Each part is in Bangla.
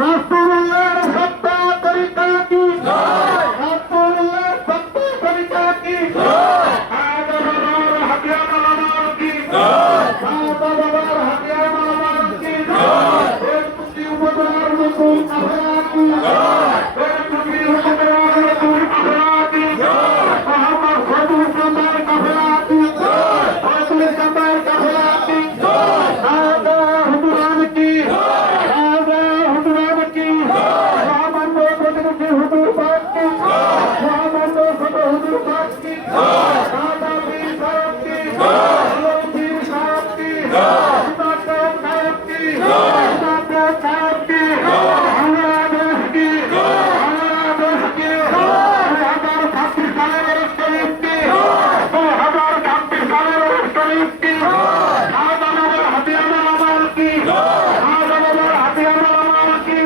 রাসূলুল্লাহর সত্তা তরিকা কি রাসূলুল্লাহর সত্তা তরিকা কি বাবার হাতিয়ার মালামাল কি বাবার হাতিয়ার মালামাল কি এর প্রতি উপকার নতুন আখড়া কি এর প্রতি উপকার নতুন আখড়া কি আমার সবুজ কামার কাফেলা কি ফাতুল কামার কাফেলা কি সাদা হুজুরান কি সাদা হুজুরান কি সামান্য প্রতিনিধি হুজুর পাক কি সামান্য ছোট হুজুর পাক কি সাদা পীর সাহেব কি আলম পীর সাহেব কি সুনাতক সাহেব কি সুনাতক সাহেব কি আমরা দেশ কি আমরা দেশ কি 2026 সালের রাষ্ট্রনীতি 2026 সালের রাষ্ট্রনীতি শাহজালালের হাতিয়ার মালামাল কি শাহজালালের হাতিয়ার মালামাল কি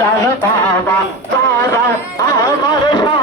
Baba, Baba, Baba,